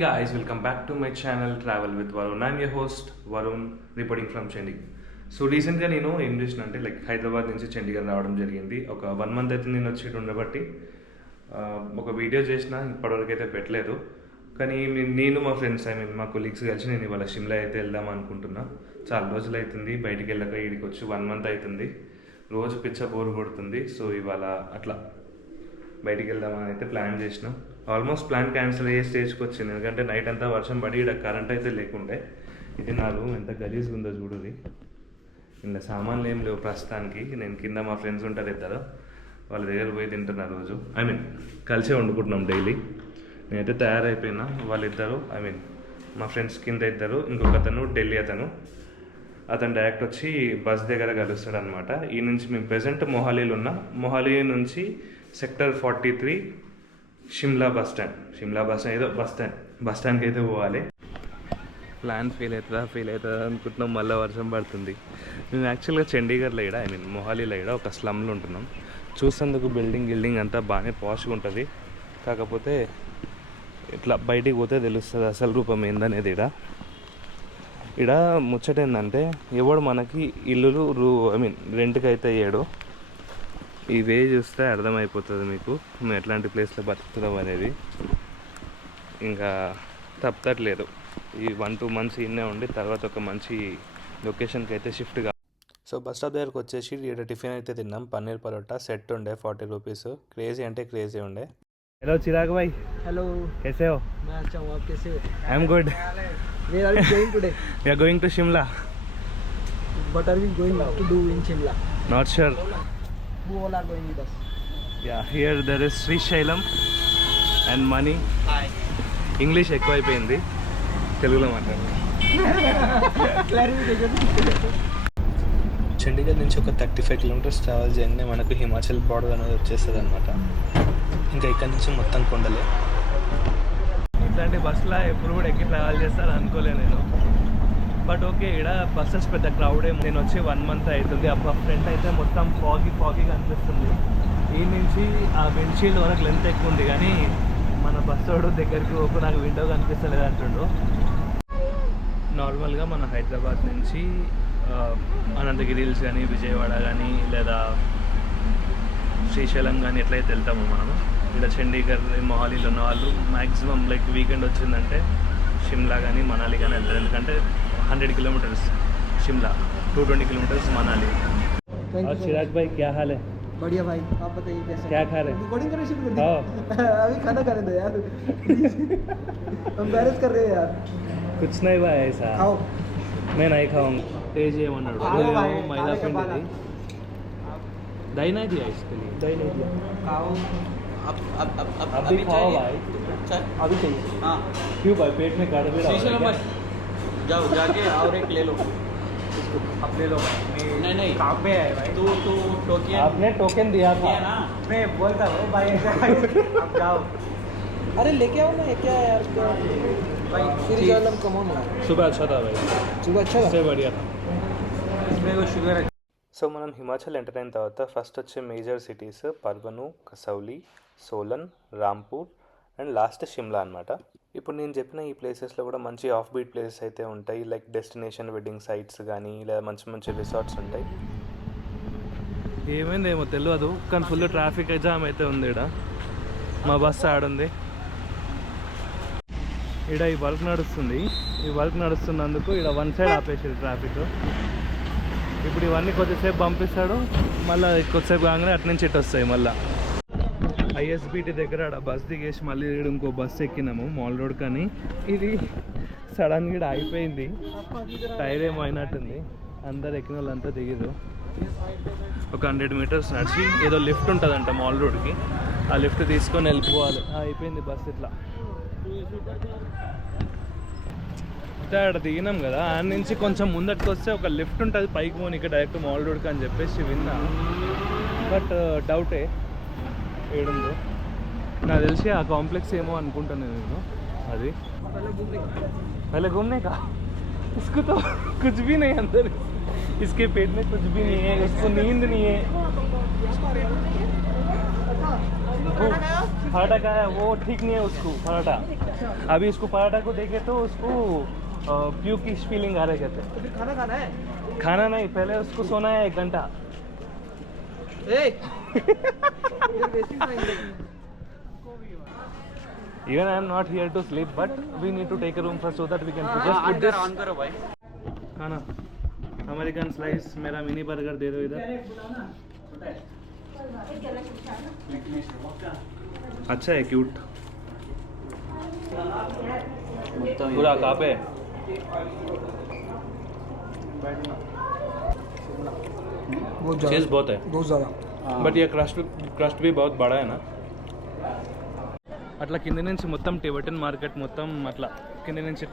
guys, welcome back to my channel Travel with Varun. I'm your host Varun, reporting from Chandigarh. So రీసెంట్గా నేను ఏం చేసిన అంటే హైదరాబాద్ నుంచి చండీగఢ్ రావడం జరిగింది. ఒక 1 month అయితే నేను వచ్చి ఉండబట్టి ఒక వీడియో చేసిన, ఇప్పటివరకు అయితే పెట్టలేదు. కానీ నేను మా ఫ్రెండ్స్ మా కొలీగ్స్ కలిసి నేను ఇవాళ షిమ్లా అయితే వెళ్దాం అనుకుంటున్నా. చాలా రోజులు అవుతుంది బయటికి వెళ్ళక, ఇక్కడికి వచ్చి 1 month అవుతుంది. రోజు పిచ్చ బోరు కొడుతుంది. సో ఇవాళ అట్లా బయటికి వెళ్దామని అయితే ప్లాన్ చేసినాం. ఆల్మోస్ట్ ప్లాన్ క్యాన్సిల్ అయ్యే స్టేజ్కి వచ్చింది, ఎందుకంటే నైట్ అంతా వర్షం పడి ఇక్కడ కరెంట్ అయితే లేకుండే. ఇది నా రూమ్ ఎంత గలీజ్గా ఉందో చూడుది. ఇలా సామాన్లు ఏం లేవు ప్రస్తుతానికి. నేను కింద మా ఫ్రెండ్స్ ఉంటారు ఇద్దరు, వాళ్ళ దగ్గర పోయి తింటున్నా రోజు. కలిసే వండుకుంటున్నాం డైలీ. నేనైతే తయారైపోయినా. వాళ్ళిద్దరు మా ఫ్రెండ్స్ కింద ఇద్దరు, ఇంకొక అతను ఢిల్లీ అతను డైరెక్ట్ వచ్చి బస్ దగ్గర కలుస్తాడు అనమాట. ఈ నుంచి మేము ప్రెజెంట్ మొహాలీలో ఉన్నా. మొహాలీ నుంచి సెక్టర్ 43 షిమ్లా బస్ స్టాండ్ ఏదో బస్ స్టాండ్కి అయితే పోవాలి. ప్లాన్ ఫెయిల్ అవుతుందా అనుకుంటున్నాం. మళ్ళీ వర్షం పడుతుంది. మేము యాక్చువల్గా చండీగఢ్లో మొహాలీలో ఒక స్లమ్లో ఉంటున్నాం. చూసేందుకు బిల్డింగ్ అంతా బాగానే పాష్గా ఉంటుంది. కాకపోతే ఇట్లా బయటికి పోతే తెలుస్తుంది అసలు రూపం ఏందనేది. ఇక్కడ ముచ్చట ఏంటంటే, ఎవడు మనకి ఇల్లులు రెంట్కి అయితే అయ్యాడు. ఈ వే చూస్తే అర్థమైపోతుంది మీకు మేము ఎట్లాంటి ప్లేస్లో బతుకుతున్నాం అనేది. ఇంకా తప్పట్లేదు. ఈ 1-2 months ఇన్నే ఉండి తర్వాత ఒక మంచి లొకేషన్కి అయితే షిఫ్ట్ కా. సో బస్ స్టాప్ దగ్గరకు వచ్చేసి ఇక్కడ టిఫిన్ అయితే తిన్నాం. పన్నీర్ పరోటా సెట్ ఉండే 40 rupees. క్రేజీ అంటే క్రేజీ ఉండే. हेलो चिराग भाई, हेलो, कैसे हो? मैं अच्छा हूँ, आप कैसे हो? I am good. We are going today. We are going to Shimla. What are we going to do in Shimla? Not sure. Who all are going with us? Yeah, here there is Sri Shailam and Mani. Hi. English ఎక్కువైపోయింది, తెలుగులో మాట్లాడు. చండీగఢ్ నుంచి ఒక 35 kilometers travel చేయగానే మనకు Himachal border అనేది వచ్చేస్తుంది అనమాట. ఇంకా ఇక్కడ నుంచి మొత్తం కొండలే. ఇట్లాంటి బస్సులో ఎప్పుడు కూడా ఎక్కి ట్రావెల్ చేస్తాను అనుకోలే నేను. బట్ ఓకే, ఇక్కడ బస్సెస్ పెద్ద క్రౌడే. నేను వచ్చి 1 month అవుతుంది. అప్పుడు ఫ్రంట్ అయితే మొత్తం ఫాగీగా అనిపిస్తుంది. ఈ నుంచి ఆ విండ్షీల్డ్ వరకు లెంత్ ఎక్కువ ఉంది, కానీ మన బస్సోడు దగ్గరికి పోకు నాకు విండో కనిపిస్తలేదు అంటుండు. నార్మల్గా మన హైదరాబాద్ నుంచి అనంతగిరి హిల్స్ కానీ, విజయవాడ కానీ, లేదా శ్రీశైలం కానీ ఎట్లయితే వెళ్తామో మనము, ఇక్కడ చండీగఢ్ మొహాలీలో ఉన్న వాళ్ళు మ్యాక్సిమం వీకెండ్ వచ్చిందంటే షిమ్లా కానీ మనాలి కానీ వెళ్తారు. ఎందుకంటే 100 kilometers शिमला, 220 kilometers मनाली. और चिराग भाई क्या हाल है? बढ़िया भाई, आप बताइए कैसे? क्या खा रहे हैं? रिकॉर्डिंग करना शुरू कर दी? अभी खाना खाने दो यार. एम्बैरेस कर रहे हैं यार. कुछ नहीं भाई ऐसा. खाओ. मैं नहीं खाऊंगा. तेज है वनर. मैदा पिंड दी. दही नहीं दिया इसके लिए. दही नहीं दिया. खाओ. अभी खाओ भाई. अभी चाहिए. हाँ. क्यों भाई, पेट में काट भी रहा है. जाओ जाके और एक ले लो. अब ले लो भाई. नहीं कहाँ पे है भाई? तू टोकन. आपने टोकन दिया था ना. मैं बोलता हूँ भाई अब जाओ. अरे लेके आओ ना. क्या यार भाई, फिर जालम कम होना. सुबह अच्छा था भाई. सुबह अच्छा था. से बढ़िया था. इसमें वो शुगर है. సో మనం హిమాచల్ ఎంటర్ అయిన తర్వాత ఫస్ట్ వచ్చే major cities Parwanoo, Kasauli, Solan, Rampur and last Shimla అనమాట. ఇప్పుడు నేను చెప్పిన ఈ ప్లేసెస్లో కూడా మంచి ఆఫ్ బీట్ ప్లేసెస్ అయితే ఉంటాయి. డెస్టినేషన్ వెడ్డింగ్ సైట్స్ కానీ, లేదా మంచి రిసార్ట్స్ ఉంటాయి. ఏమైందేమో తెలియదు, కానీ ఫుల్ ట్రాఫిక్ జామ్ అయితే ఉంది. ఇక్కడ మా బస్సు ఆడుంది. ఇక్కడ ఈ వర్క్ నడుస్తుంది. ఈ వర్క్ నడుస్తున్నందుకు ఇక్కడ 1 side ఆపేసారు ట్రాఫిక్. ఇప్పుడు ఇవన్నీ కొద్దిసేపు పంపిస్తాడు, మళ్ళీ కొద్దిసేపు కాగానే అటు నుంచి ఇటు వస్తాయి. మళ్ళీ ఐఎస్బిటి దగ్గర బస్ దిగేసి మళ్ళీ ఇంకో బస్సు ఎక్కినాము మాల్ రోడ్. కానీ ఇది సడన్గా ఇక్కడ అయిపోయింది. టైర్ ఏమో అయినట్టుంది. అందరు ఎక్కిన వాళ్ళంతా దిగిరు. ఒక 100 meters నడిచి ఏదో లిఫ్ట్ ఉంటుందంట మాల్ రోడ్కి. ఆ లిఫ్ట్ తీసుకొని వెళ్ళిపోవాలి. అయిపోయింది బస్ ఇట్లా. అక్కడ దిగినాం కదా, ఆ నుంచి కొంచెం ముందటికి వస్తే ఒక లిఫ్ట్ ఉంటుంది పైకి పోనీకి డైరెక్ట్ మాల్ రోడ్కి అని చెప్పేసి విన్నా. బట్ డౌటే ఏడుందో. నాకు తెలిసి ఆ కాంప్లెక్స్ ఏమో అనుకుంటాను నేను. అది पहले घूमने का. इसको तो कुछ भी नहीं अंदर, इसके पेट में कुछ भी नहीं है, उसको नींद नहीं है. वो पराठा का है वो ठीक नहीं है उसको पराठा. अभी उसको पराठा को देखे तो उसको प्यूक की फीलिंग आ रही कहते. तो फिर खाना खाना है. खाना नहीं, पहले उसको सोना है 1 घंटा. Even I am not here to sleep, but we need to take a room first so that we can just put this. On करो भाई. खाना अमेरिकन स्लाइस मेरा मिनी बर्गर दे दो इधर. अच्छा है, क्यूट. पूरा कहाँ पे? चीज़ बहुत है, बहुत ज़्यादा. బట్ ఈ క్రస్ట్ भी बहुत बड़ा है ना. అట్లా కింద నుంచి మొత్తం టిబెటన్ మార్కెట్ మొత్తం అట్లా కింద నుంచి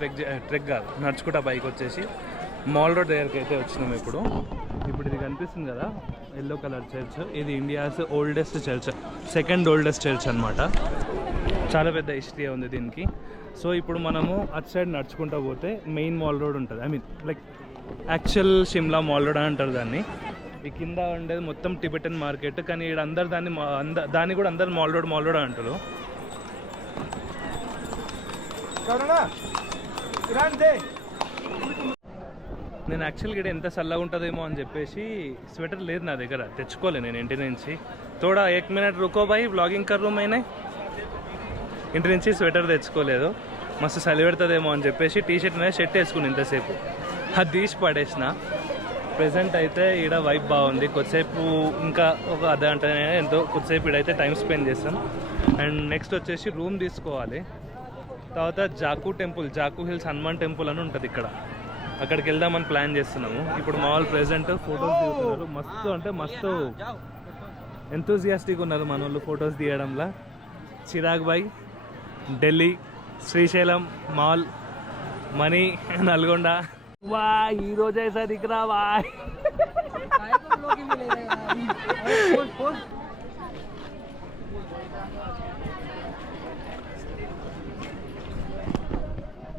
ట్రెక్ కాదు, నడుచుకుంటా పైకి వచ్చేసి మాల్ రోడ్ దగ్గరికి అయితే వచ్చినాం. ఇప్పుడు ఇది కనిపిస్తుంది కదా ఎల్లో కలర్ చర్చ్, ఇది India's oldest church, second oldest church అనమాట. చాలా పెద్ద హిస్టరీ ఉంది దీనికి. సో ఇప్పుడు మనము అటు సైడ్ నడుచుకుంటూ పోతే మెయిన్ మాల్ రోడ్ ఉంటుంది. I mean like actual Shimla mall road అని అంటారు దాన్ని. ఈ కింద ఉండేది మొత్తం టిబెటన్ మార్కెట్, కానీ ఇక్కడ అందరు దాన్ని కూడా అందరు మాల్ రోడ్ అంటారు. నేను యాక్చువల్గా ఇక్కడ ఎంత చల్లగా ఉంటుందేమో అని చెప్పేసి స్వెటర్ లేదు నా దగ్గర, తెచ్చుకోలే నేను ఇంటి నుంచి. తోడా 1 మినిట్ రుకో బాయ్ వ్లాగింగ్ కర్ రూమ్ అయినాయి. ఇంటి నుంచి స్వెటర్ తెచ్చుకోలేదు, మస్తు చలి పెడుతుందేమో అని చెప్పేసి టీషర్ట్ మీద షర్ట్ వేసుకుని ఇంతసేపు అది తీసి పడేసిన. ప్రెజెంట్ అయితే ఈడ వైబ్ బాగుంది. కొద్దిసేపు ఇంకా ఒక అర్ధగంట ఎంతో కొద్దిసేపు ఈడైతే టైం స్పెండ్ చేస్తాం. అండ్ నెక్స్ట్ వచ్చేసి రూమ్ తీసుకోవాలి. తర్వాత జాకు హిల్స్ హనుమాన్ టెంపుల్ అని ఉంటుంది ఇక్కడ, అక్కడికి వెళ్దామని ప్లాన్ చేస్తున్నాము. ఇప్పుడు మా వాళ్ళు ప్రెజెంట్ ఫొటోస్ దిగుతున్నారు. మస్తు అంటే మస్తు ఎంతూజియాస్టిక్ ఉన్నారు మన వాళ్ళు ఫొటోస్ తీయడంలో. చిరాగ్ బాయ్, ఢిల్లీ, శ్రీశైలం మాల్, మనీ, నల్గొండ. వా ఈ రోజు ऐसा दिख रहा भाई.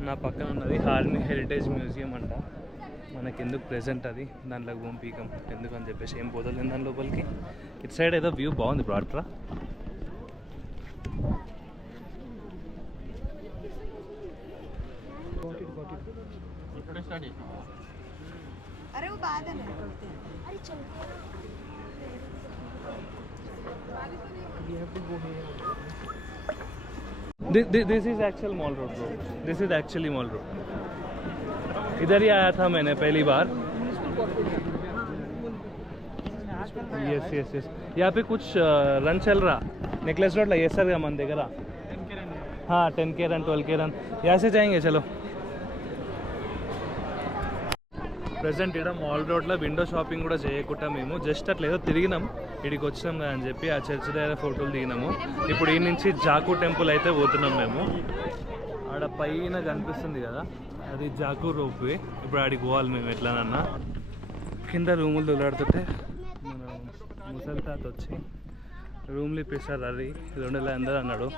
నా పక్కన ఉన్నది హార్ని హెరిటేజ్ మ్యూజియం అంట. మనకెందుకు ప్రెజెంట్ అది దాంట్లోకి పంపించం ఎందుకు అని చెప్పేసి ఏం పోతలేదు దాని లోపలికి. ఇటు సైడ్ ఏదో వ్యూ బాగుంది బ్రాట్రా. अरे वो बादल है. अरे चलते This is actual mall road bro. This is actually mall road. इधर ही आया था मैंने पहली बार. yes यहाँ पे कुछ रन चल रहा नेकलेस रोड ला. ये सर मन देगा. हाँ 10K रन 12K रन यहाँ से जाएंगे. चलो ప్రెజెంట్ ఇక్కడ మాల్ రోడ్లో విండో షాపింగ్ కూడా చేయకుండా మేము జస్ట్ అట్లా ఏదో తిరిగినాం. ఇక్కడికి వచ్చినాం కదా అని చెప్పి ఆ చర్చ్ దగ్గర ఫోటోలు దిగినాము. ఇప్పుడు ఈ నుంచి జాకు టెంపుల్ అయితే పోతున్నాం మేము. ఆడ పైన కనిపిస్తుంది కదా అది జాకు రోప్వే. ఇప్పుడు ఆడికి పోవాలి మేము ఎట్లానన్నా. కింద రూములు దొలాడుతుంటే మన ముసలి తాత వచ్చి రూమ్లు ఇప్పిస్తారు అది 2,500 అన్నాడు.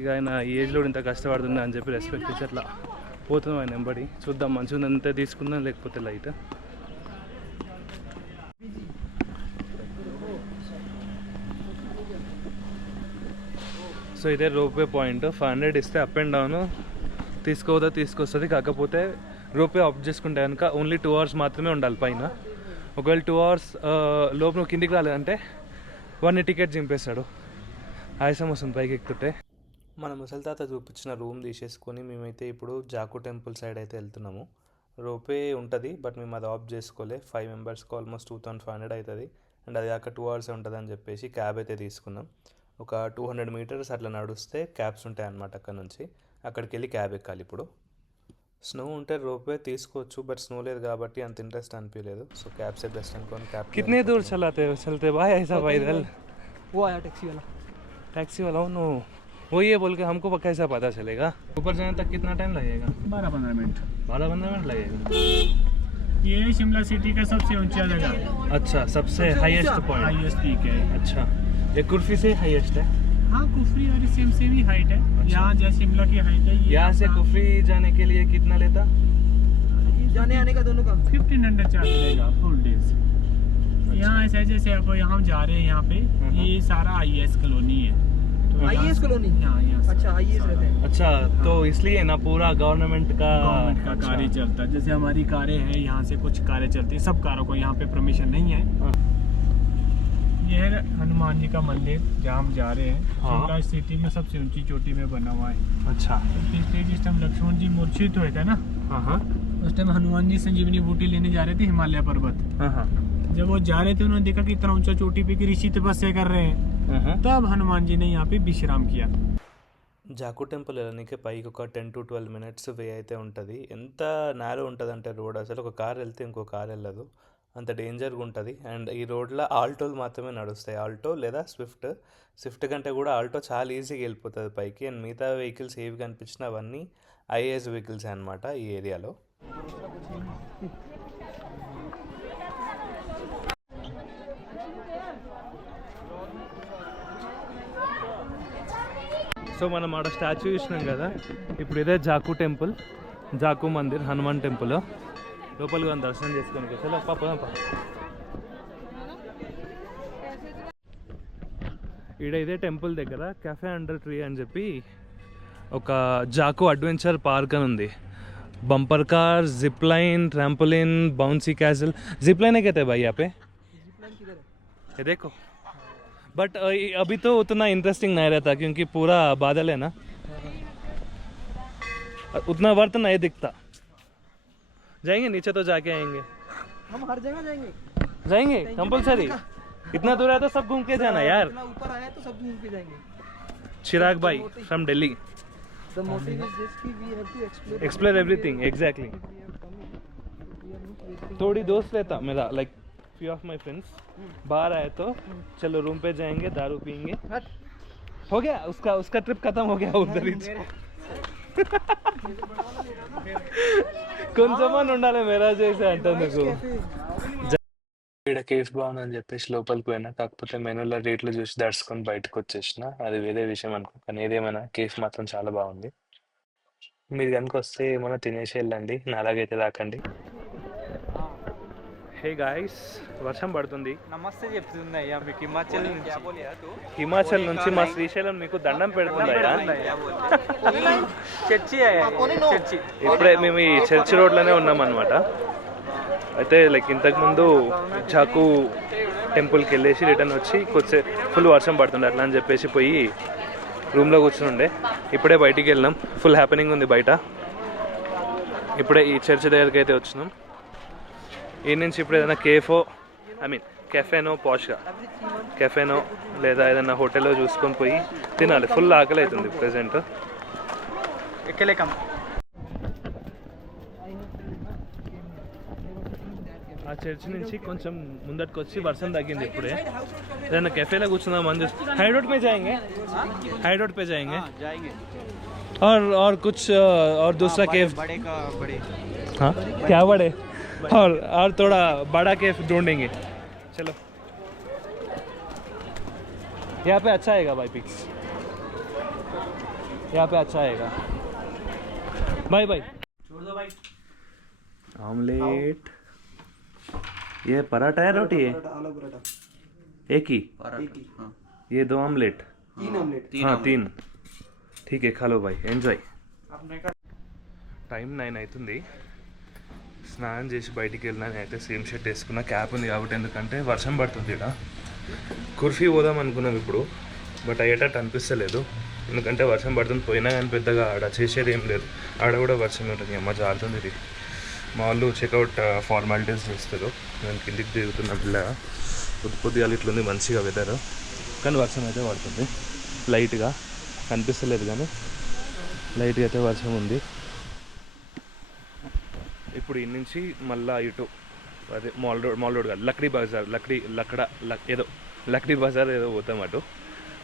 ఇక ఆయన ఈ ఏజ్లో ఇంత కష్టపడుతుంది అని చెప్పి రెస్పెక్ట్ ఇచ్చి అట్లా పోతున్నాం ఆయన వెంబడి. చూద్దాం మంచిగా ఉందంతే తీసుకుందాం, లేకపోతే లైట్. సో ఇదే రోప్వే పాయింట్. 500 ఇస్తే అప్ అండ్ డౌన్ తీసుకొస్తుంది. కాకపోతే రోప్వే ఆఫ్ చేసుకుంటే కనుక ఓన్లీ 2 hours మాత్రమే ఉండాలి పైన. ఒకవేళ 2 hours లోపు నువ్వు కిందికి రాలేదంటే వాడిని టికెట్ చింపేస్తాడు. ఆయాసం వస్తుంది పైకి ఎక్కుతుంటే. మన ముసలి తాత చూపించిన రూమ్ తీసేసుకొని మేమైతే ఇప్పుడు జాకు టెంపుల్ సైడ్ అయితే వెళ్తున్నాము. రోపే ఉంటుంది బట్ మేము అది ఆఫ్ చేసుకోలే. 5 మెంబర్స్కి ఆల్మోస్ట్ 2,500 అవుతుంది. అండ్ అది కాక 2 hours ఉంటుంది అని చెప్పేసి క్యాబ్ అయితే తీసుకున్నాం. ఒక 200 meters అట్లా నడుస్తే క్యాబ్స్ ఉంటాయి అన్నమాట. అక్కడ నుంచి అక్కడికి వెళ్ళి క్యాబ్ ఎక్కాలి. ఇప్పుడు స్నో ఉంటే రోపే తీసుకోవచ్చు, బట్ స్నో లేదు కాబట్టి అంత ఇంట్రెస్ట్ అనిపించలేదు. సో క్యాబ్ సే బెస్ట్ అనుకోని క్యాబ్. కితనే దూర్ చల్తే బాయ్ ఐసా पैदल वो आया टैक्सी वाला नो वो ये बोल के हमको कैसा पता चलेगा ऊपर जाने तक कितना टाइम लगेगा? 12-15 मिनट 12-15 मिनट लगेगा. ये शिमला सिटी का सबसे ऊंचा जगह. अच्छा सबसे हाईएस्ट पॉइंट हाईएस्ट पीक है. अच्छा ये कुर्फी से हाईएस्ट है? हाँ कुफरी और सेम ही हाइट है. अच्छा. यहाँ जैसे शिमला की हाइट है. यहाँ से कुफरी जाने के लिए कितना लेता? जाने आने का दोनों का 1500 चार्ज लेगा फुल डेज. यहाँ ऐसा है जैसे अब यहाँ जा रहे हैं यहाँ पे ये सारा IAS कॉलोनी है। तो IAS कॉलोनी? हाँ यहाँ अच्छा IAS रहते हैं। अच्छा, तो इसलिए ना पूरा गवर्नमेंट का कार्य चलता है। जैसे हमारी कारें हैं यहाँ से कुछ कारें चलती है, सब कारों को यहाँ पे परमिशन नहीं है। ये है हनुमान जी का मंदिर जहाँ हम जा रहे हैं। शिमला सिटी में सबसे ऊंची चोटी में बना हुआ है। अच्छा। तो पिछले जिस टाइम लक्ष्मण जी मूर्छित हुए थे ना, हाँ उस टाइम हनुमान जी संजीवनी बूटी लेने जा रहे थे हिमालय पर्वत। हाँ। जब वो जा रहे थे उन्होंने देखा कि इतना ऊंचा चोटी पे कि ऋषि तपस्या कर रहे हैं, तब हनुमान जी ने यहाँ पे विश्राम किया। జాకు టెంపుల్ వెళ్ళడానికి పైకి ఒక 10 to 12 minutes వే అయితే ఉంటుంది. ఎంత నేరో ఉంటుంది అంటే రోడ్, అసలు ఒక కార్ వెళ్తే ఇంకో కార్ వెళ్ళదు, అంత డేంజర్గా ఉంటుంది. అండ్ ఈ రోడ్లో ఆల్టోలు మాత్రమే నడుస్తాయి, ఆల్టో లేదా స్విఫ్ట్ కంటే కూడా ఆల్టో చాలా ఈజీగా వెళ్ళిపోతుంది పైకి. అండ్ మిగతా వెహికల్స్ ఏవి కనిపించినా అవన్నీ IAS వెహికల్స్ అనమాట ఈ ఏరియాలో. సో మనం ఆడ స్టాచ్యూ చూసినాం కదా, ఇప్పుడు ఇదే జాకు టెంపుల్, జాకు మందిర్, హనుమాన్ టెంపుల్. లోపలికి మనం దర్శనం చేసుకోనికి అసలు పాప ఈడ ఇదే టెంపుల్ దగ్గర కెఫే అండర్ ట్రీ అని చెప్పి ఒక జాకు అడ్వెంచర్ పార్క్ అని ఉంది. Bumper car, zip line, trampoline, bouncy castle. Zip line है कहते हैं भाई यहाँ पे, ये देखो. बट अभी तो उतना इंटरेस्टिंग नहीं रहता क्योंकि पूरा बादल है ना, उतना वर्थ नहीं दिखता. जाएंगे नीचे तो जाके आएंगे, हम हर जगह जाएंगे कंपलसरी. इतना दूर है तो सब घूम के जाना यार. ऊपर आए तो सब घूम के जाएंगे. चिराग भाई from Delhi. The motive is just कि we have to explore everything. Exactly. थोड़ी दोस्त रहता मेरा, like few of my friends बाहर आए तो चलो रूम पे जाएंगे, दारू पियेंगे. हो गया उसका ट्रिप खत्म हो गया उधर ही. కొంచెమని ఉండాలి మేరా చేసి అంటే నీకు. ఇక్కడ కేఫ్ బాగుందని చెప్పేసి లోపలికి పోయినా, కాకపోతే మెనూలో రేట్లు చూసి దర్శకొని బయటకు వచ్చేసిన, అది వేరే విషయం అనుకో. కానీ ఏదేమైనా కేఫ్ మాత్రం చాలా బాగుంది. మీరు కనుక వస్తే ఏమైనా తినేసి వెళ్ళండి, నాలాగైతే రాకండి. హే గాయ్స్, వర్షం పడుతుంది. నమస్తే చెప్తుంది అయ్యా మీకు హిమాచల్ నుంచి మా శ్రీశైలం మీకు దండం పెడుతుందయ్యా. చర్చి. ఇప్పుడే మేము ఈ చర్చి రోడ్లోనే ఉన్నాం అనమాట. అయితే లైక్ ఇంతకుముందు జాకు టెంపుల్కి వెళ్ళేసి రిటర్న్ వచ్చి కొద్దిసేపు ఫుల్ వర్షం పడుతుండే, అట్లా అని చెప్పేసి పోయి రూమ్లో కూర్చుని ఉండే. ఇప్పుడే బయటికి వెళ్ళినాం, ఫుల్ హ్యాపెనింగ్ ఉంది బయట. ఇప్పుడే ఈ చర్చ్ దగ్గరికి అయితే వచ్చినాం. ఈ నుంచి ఇప్పుడు ఏదైనా కెఫేనో పాష్గా కెఫేనో లేదా ఏదైనా హోటల్లో చూసుకొని పోయి తినాలి. ఫుల్ ఆకలి అవుతుంది ప్రెసెంట్. ఆ చర్చ్ నుంచి కొంచెం ముందటికి వచ్చి వర్షం తగ్గింది ఇప్పుడే. ఏదైనా కెఫేలో కూర్చుందాం అని చూసి हाई रोड पे जाएंगे और कुछ और दूसरा केफ. हाँ क्या बड़े, और थोड़ा बड़ा केफ ढूंढेंगे. चलो यहाँ पे अच्छा आएगा भाई, पिक्स यहाँ पे अच्छा आएगा. Bye bye. ऑमलेट, ये पराठा है, रोटी है, आलू पराठा एक ही. हाँ. ये 2 ऑमलेट. 3 ऑमलेट. हाँ 3. ठीक है, खा लो भाई, ఎంజాయ్. టైం 9 అవుతుంది. స్నానం చేసి బయటికి వెళ్ళినా. నేనైతే సేమ్ షర్ట్ వేసుకున్నా, క్యాప్ ఉంది కాబట్టి. ఎందుకంటే వర్షం పడుతుంది ఇక్కడ. కుర్ఫీ పోదాం అనుకున్నాం ఇప్పుడు, బట్ అయ్యేటట్టు అనిపిస్తలేదు. ఎందుకంటే వర్షం పడుతుంది. పోయినా కానీ పెద్దగా ఆడ చేసేది ఏం లేదు. ఆడ కూడా వర్షం ఉంటుంది. అమ్మ జారుతుంది ఇది. మా వాళ్ళు చెక్అవుట్ ఫార్మాలిటీస్ చేస్తారు. నేను కిందికి దిగుతున్నా పిల్లగా. పొద్దుగా ఇట్లుంది మంచిగా వెదర్, కానీ వర్షం అయితే పడుతుంది లైట్గా. కనిపిస్తలేదు కానీ లైట్గా అయితే వర్షం ఉంది. ఇప్పుడు ఇన్ని నుంచి మళ్ళీ ఇటు అదే మాల్ రోడ్ కాదు, లక్డీ బజార్ ఏదో పోతాం.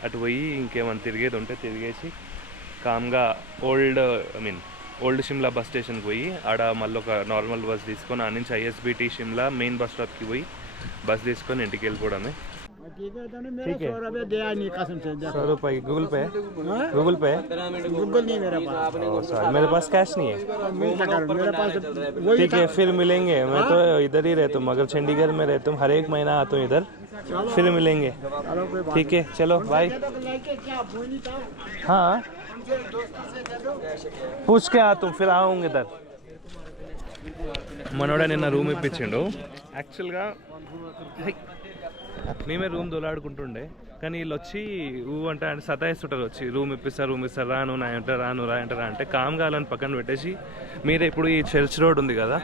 అటు పోయి ఇంకేమైనా తిరిగేది ఉంటే తిరిగేసి కామ్గా ఓల్డ్ షిమ్లా బస్ స్టేషన్కి పోయి ఆడ మళ్ళీ ఒక నార్మల్ బస్ తీసుకొని ఆ నుంచి ISBT షిమ్లా మెయిన్ బస్ స్టాప్కి పోయి బస్ తీసుకొని ఇంటికి వెళ్ళిపోవడమే. ठीक है, 100 रुपये दिया नहीं कसम से। 100 रुपये गूगल पे? हाँ? गूगल पे? गूगल नहीं मेरे पास। सॉरी, मेरे पास कैश नहीं है। मेरे पास वही ठीक है, फिर मिलेंगे। मैं तो इधर ही रहता हूँ, मगर चंडीगढ़ में रहता हूँ, हर एक महीना आता हूँ इधर, फिर मिलेंगे। चलो कोई बात ठीक है, चलो बाय। लेके क्या बोली था हाँ, हमसे दोस्तों से दे दो। పూछ के आ तुम, फिर ఆవుంగి ఇద్దరు. మనోడా నిన్న రూమ్ ఇప్పించిండు. యాక్చువల్గా మేమే రూమ్ దొలాడుకుంటుండే, కానీ వీళ్ళు వచ్చి అంటే సతాయిస్తుంటారు, వచ్చి రూమ్ ఇప్పిస్తారు రాను నా అంటే రా అంటే కామ్ కావాలని పక్కన పెట్టేసి మీరే ఇప్పుడు ఈ చర్చ్ రోడ్ ఉంది కదా,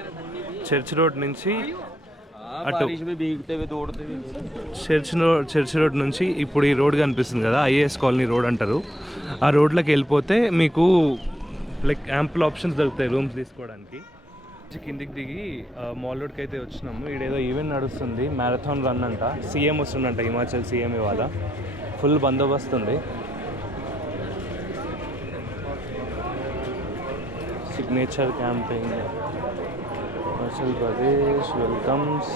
చర్చ్ రోడ్ నుంచి అటు చర్చ్ రోడ్ నుంచి ఇప్పుడు ఈ రోడ్ కనిపిస్తుంది కదా, ఐఏఎస్ కాలనీ రోడ్ అంటారు. ఆ రోడ్లోకి వెళ్ళిపోతే మీకు లైక్ యాంపుల్ ఆప్షన్స్ దొరుకుతాయి రూమ్స్ తీసుకోవడానికి. కిందికి దిగి మాల్ రోడ్కి అయితే వచ్చినాము. ఈడేదో ఈవెంట్ నడుస్తుంది, మ్యారథాన్ రన్ అంట. సీఎం వస్తుందంట, హిమాచల్ సీఎం ఇవాళ. ఫుల్ బందోబస్తు ఉంది. Signature campaign, Himachal Pradesh welcomes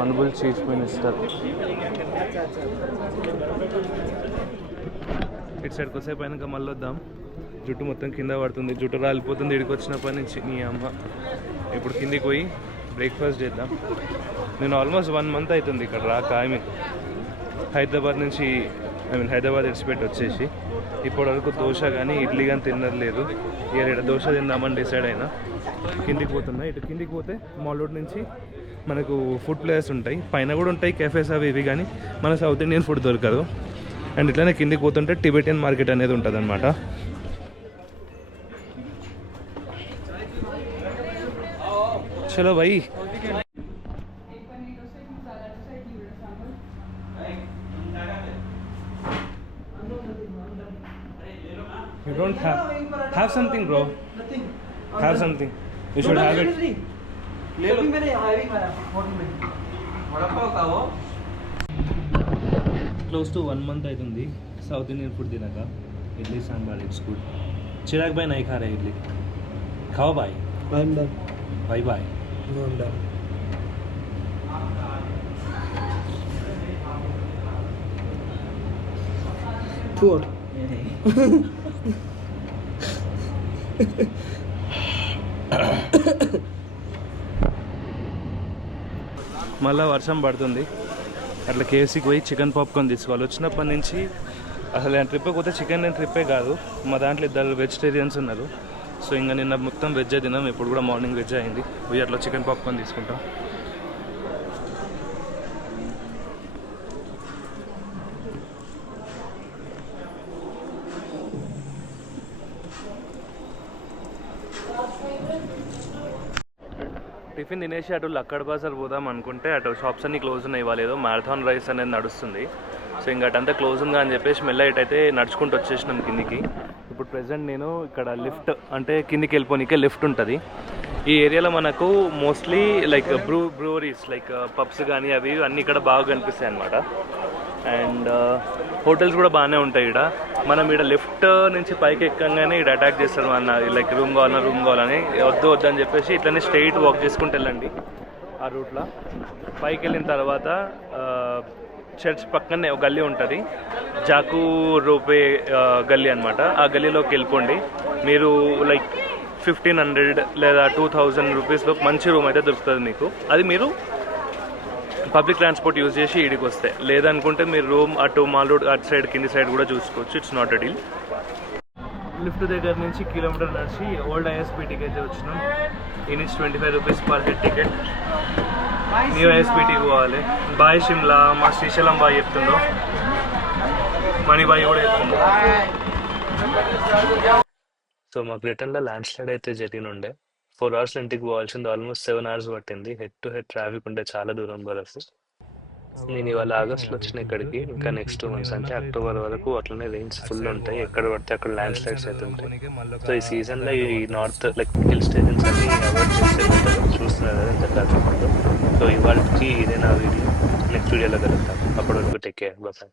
honourable chief minister. ఇటు సైడ్కి వస్తే పైన మళ్ళీ వద్దాం. జుట్టు మొత్తం కింద పడుతుంది, జుట్టు రాలిపోతుంది ఇక్కడికి వచ్చినప్పటి నుంచి. నీ అమ్మ, ఇప్పుడు కిందికి పోయి బ్రేక్ఫాస్ట్ చేద్దాం. నేను ఆల్మోస్ట్ 1 month అవుతుంది ఇక్కడ రాక. హైదరాబాద్ నుంచి హైదరాబాద్ విడిచిపెట్టి వచ్చేసి ఇప్పటి వరకు దోశ కానీ ఇడ్లీ కానీ తినలేదు. ఇక్కడ దోశ తిందామని డిసైడ్ అయినా. కిందికి పోతున్నా. ఇటు కిందికి పోతే మాల్ రోడ్ నుంచి మనకు ఫుడ్ ప్లేసెస్ ఉంటాయి, పైన కూడా ఉంటాయి కెఫేస్ అవి ఇవి, కానీ మన సౌత్ ఇండియన్ ఫుడ్ దొరకదు. అండ్ ఇట్లానే కిందికి పోతుంటే టిబెటియన్ మార్కెట్ అనేది ఉంటుంది అనమాట. चलो भाई, you don't have something bro, have something, you should have it. ले लो मैंने हायरिंग आया होटल में वड़ा पाव का वो Close to 1 month అవుతుంది సౌత్ ఇండియన్ ఫుడ్ తినక. Idli sambar it's good. చిరాగ్ భాయ్ नहीं खा रहे इडली, खाओ भाई. I'm done. Bye bye. No, I'm done. Food. మళ్ళీ వర్షం పడుతుంది. అట్లా కేఎఫ్సీకి పోయి చికెన్ పాప్కార్న్ తీసుకోవాలి. వచ్చినప్పటి నుంచి అసలు నేను ట్రిప్కి పోతే చికెన్ నేను ట్రిప్పే కాదు, మా దాంట్లో 2 వెజిటేరియన్స్ ఉన్నారు. సో ఇంకా నిన్న మొత్తం వెజ్ తిన్నాం, ఇప్పుడు కూడా మార్నింగ్ వెజ్ అయింది. పోయి అట్లా చికెన్ పాప్కార్న్ తీసుకుంటాం. టిఫిన్ తినేసి అటు లక్కడ్ బజార్ పోదాం అనుకుంటే అటు షాప్స్ అన్ని క్లోజ్ ఉన్నాయి. ఇవ్వలేదు, మ్యారథాన్ రైస్ అనేది నడుస్తుంది. సో ఇంకా అటంతా క్లోజ్ ఉందా అని చెప్పేసి మెల్ల ఇటైతే నడుచుకుంటూ వచ్చేసినాం కిందికి. ఇప్పుడు ప్రెజెంట్ నేను ఇక్కడ లిఫ్ట్ అంటే కిందికి వెళ్ళిపోనికే లిఫ్ట్ ఉంటుంది. ఈ ఏరియాలో మనకు mostly like breweries like pubs కానీ అవి అన్నీ ఇక్కడ బాగా కనిపిస్తాయి అన్నమాట. అండ్ హోటల్స్ కూడా బాగానే ఉంటాయి ఇక్కడ. మనం ఇక్కడ లిఫ్ట్ నుంచి పైకి ఎక్కగానే ఇక్కడ అటాక్ చేస్తారు అన్న, లైక్ రూమ్ కావాలని. వద్దు అని చెప్పేసి ఇట్లనే స్ట్రైట్ వాక్ చేసుకుంటూ వెళ్ళండి ఆ రూట్లో. పైకి వెళ్ళిన తర్వాత చర్చ్ పక్కనే ఒక గల్లీ ఉంటుంది, జాకు రూపే గల్లీ అనమాట. ఆ గల్లీలోకి వెళ్ళిపోండి. మీరు లైక్ 1500 లేదా 2000 రూపీస్లో మంచి రూమ్ అయితే దొరుకుతుంది మీకు. అది మీరు పబ్లిక్ ట్రాన్స్పోర్ట్ యూజ్ చేసి ఈడికి వస్తే, లేదనుకుంటే మీరు రూమ్ అటు మాల్ రోడ్ అటు సైడ్ కింది సైడ్ కూడా చూసుకోవచ్చు. It's not a deal. Lift దగ్గర నుంచి కిలోమీటర్ నడిచి ఓల్డ్ ఐఎస్పీటీకి అయితే వచ్చినాం. ఈ నుంచి 25 rupees per head ticket. New ఐఎస్పీటీకి పోవాలి. బాయ్ షిమ్లా, మా శ్రీశైలం బాయ్ చెప్తుండో, మణిబాయి కూడా చెప్తుండో. సో మాకు రిటర్న్లో ల్యాండ్ స్లైడ్ అయితే జరిగినుండే. 4 hours ఇంటికి పోవాల్సింది, ఆల్మోస్ట్ 7 hours పట్టింది. హెడ్ టు హెడ్ ట్రాఫిక్ ఉంటే చాలా దూరం వరకు. నేను ఇవాళ ఆగస్ట్లో వచ్చిన ఇక్కడికి. ఇంకా నెక్స్ట్ 2 months అంటే అక్టోబర్ వరకు అట్లనే రెయిన్స్ ఫుల్ ఉంటాయి, ఎక్కడ పడితే అక్కడ ల్యాండ్ స్లైడ్స్ అయితే ఉంటాయి. సో ఈ సీజన్లో ఈ నార్త్ లైక్ హిల్ స్టేషన్స్ అన్ని అవాయిడ్ చేస్తే చూస్తున్నారు కదా ఎంత ట్రాఫిక్ ఉందో. సో ఇవాళకి ఇదే నా వీడియో. నెక్స్ట్ వీడియోలో కలుగుతాం. అప్పటి వరకు టేక్ కేర్, బాయ్.